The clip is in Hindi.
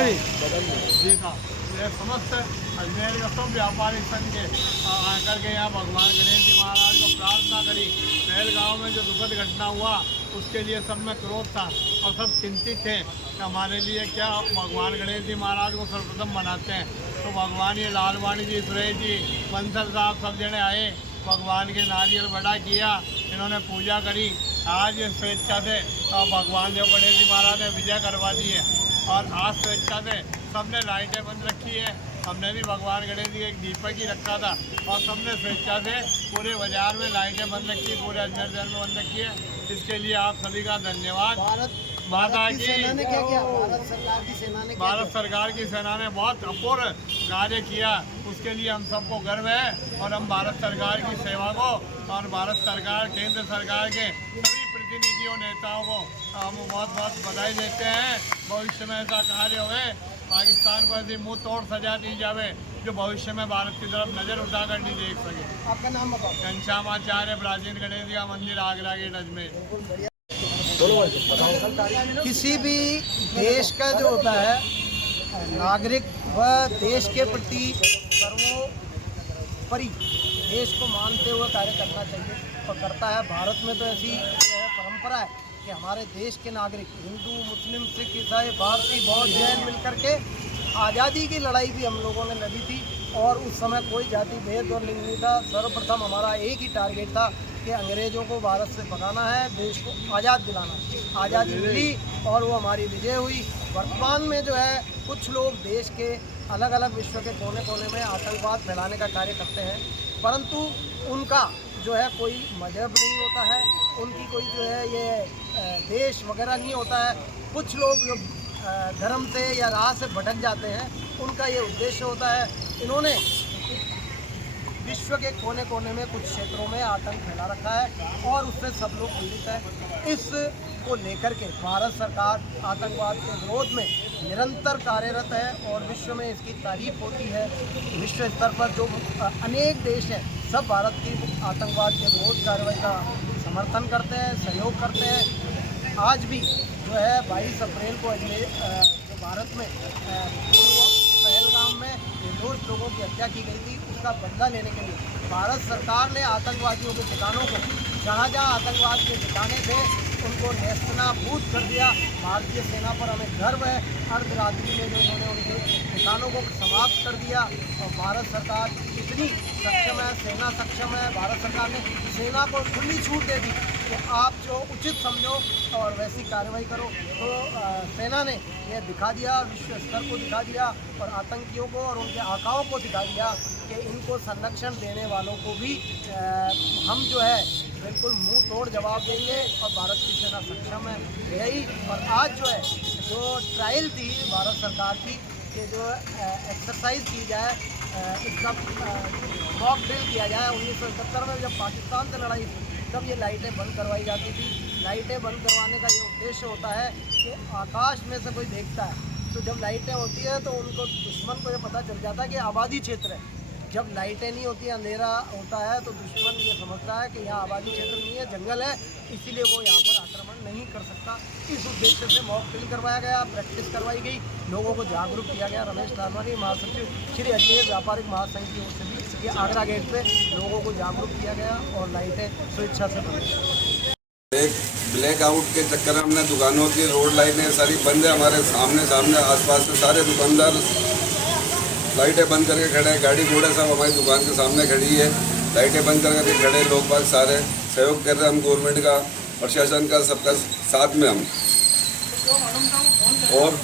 हाँ जी साहब, ये समस्त अजमेर का सब व्यापारिक संघ के आकर के यहाँ भगवान गणेश जी महाराज को प्रार्थना करी। पहलगांव में जो दुखद घटना हुआ उसके लिए सब में क्रोध था और सब चिंतित थे कि हमारे लिए क्या भगवान गणेश जी महाराज को सर्वप्रथम मनाते हैं। तो भगवान ये लालवाणी जी, सुरेश जी, बंसल साहब सब जने आए, भगवान के नारियल बड़ा किया, इन्होंने पूजा करी। आज स्वेच्छा से भगवान जो गणेश जी महाराज ने विजय करवा दी है और आज स्वेच्छा से सबने लाइटें बंद रखी है। हमने भी भगवान गणेश जी एक दीपक ही रखा था और सबने स्वेच्छा से पूरे बाजार में लाइटें बंद रखी, पूरे अजमेर शहर में बंद रखी है। इसके लिए आप सभी का धन्यवाद। माता की सेना ने क्या किया? भारत सरकार की सेना ने भारत सरकार की सेना ने बहुत अपूर्व कार्य किया, उसके लिए हम सबको गर्व है और हम भारत सरकार की सेवा को और भारत सरकार, केंद्र सरकार के सभी प्रतिनिधियों, नेताओं को हम बहुत बहुत बधाई देते हैं। भविष्य में ऐसा कार्य हुए, पाकिस्तान को ऐसी मुंह तोड़ सजा दी जावे जो भविष्य में भारत की तरफ नज़र उठाकर नहीं देख सके। आपका नाम बताओ। घनश्याम आचार्य, प्राचीन गणेश जी का मंदिर, आगरा गेट, अजमेर। किसी भी देश का जो होता है नागरिक, वह देश के प्रति सर्वोपरि देश को मानते हुए कार्य करना चाहिए और करता है। भारत में तो ऐसी जो है परंपरा है कि हमारे देश के नागरिक हिंदू, मुस्लिम, सिख, ईसाई, भारतीय, बौद्ध, जैन मिलकर के आज़ादी की लड़ाई भी हम लोगों ने लड़ी थी और उस समय कोई जाति भेद और लिंग नहीं था। सर्वप्रथम हमारा एक ही टारगेट था कि अंग्रेज़ों को भारत से भगाना है, देश को आज़ाद दिलाना है। आज़ादी मिली और वो हमारी विजय हुई। वर्तमान में जो है कुछ लोग देश के अलग अलग विश्व के कोने कोने में आतंकवाद फैलाने का कार्य करते हैं, परंतु उनका जो है कोई मजहब नहीं होता है, उनकी कोई जो है ये देश वगैरह नहीं होता है। कुछ लोग जो धर्म से या राह से भटक जाते हैं, उनका ये उद्देश्य होता है। इन्होंने विश्व के कोने कोने में कुछ क्षेत्रों में आतंक फैला रखा है और उससे सब लोग पीड़ित हैं। इस को लेकर के भारत सरकार आतंकवाद के विरोध में निरंतर कार्यरत है और विश्व में इसकी तारीफ होती है। विश्व स्तर पर जो अनेक देश हैं, सब भारत की आतंकवाद के विरोध कार्रवाई का समर्थन करते हैं, सहयोग करते हैं। आज भी जो है 22 अप्रैल को अजमेर जो भारत में पहलगाम में निर्दोष लोगों की हत्या की गई थी, उसका बदला लेने के लिए भारत सरकार ने आतंकवादियों के ठिकानों को, जहाँ जहाँ आतंकवाद के ठिकाने थे, उनको नेस्तनाबूद कर दिया। भारतीय सेना पर हमें गर्व है। अर्धरात्रि में जो उन्होंने उनके ठिकानों को समाप्त कर दिया और भारत सरकार इतनी सक्षम है, सेना सक्षम है। भारत सरकार ने सेना को खुली छूट दे दी कि आप जो उचित समझो और वैसी कार्रवाई करो। तो सेना ने यह दिखा दिया, विश्व स्तर को दिखा दिया और आतंकियों को और उनके आकाओं को दिखा दिया कि इनको संरक्षण देने वालों को भी हम जो है बिल्कुल मुंह तोड़ जवाब देंगे और भारत की सेना सक्षम है यही। और आज जो है जो ट्रायल थी भारत सरकार की कि जो एक्सरसाइज की जाए, इसका मॉक ड्रिल किया जाए। 1971 में जब पाकिस्तान से लड़ाई थी तब ये लाइटें बंद करवाई जाती थी। लाइटें बंद करवाने का ये उद्देश्य होता है कि आकाश में से कोई देखता है तो जब लाइटें होती है तो उनको, दुश्मन को ये पता चल जाता है कि आबादी क्षेत्र है। जब लाइटें नहीं होती, अंधेरा होता है तो दुश्मन ये समझता है कि यहाँ आबादी क्षेत्र नहीं है, जंगल है, इसीलिए वो यहाँ पर आक्रमण नहीं कर सकता। इस उद्देश्य से मॉक ड्रिल करवाया गया, प्रैक्टिस करवाई गई, लोगों को जागरूक किया गया। रमेश लालवानी, महासचिव श्री अजमेर व्यापारिक महासंघ की ओर से भी ये आगरा गेट पे लोगों को जागरूक किया गया और लाइटें स्वेच्छा से बंद। एक ब्लैक आउट के चक्कर में हमने दुकानों की रोड लाइटें सारी बंद है। हमारे सामने आसपास के सारे दुकानदार लाइटें बंद करके खड़े हैं। गाड़ी घोड़े सब हमारी दुकान के सामने खड़ी है, लाइटें बंद करके खड़े। लोग बाग सारे सहयोग कर रहे हैं, हम गवर्नमेंट का, प्रशासन का, सबका साथ में हम। और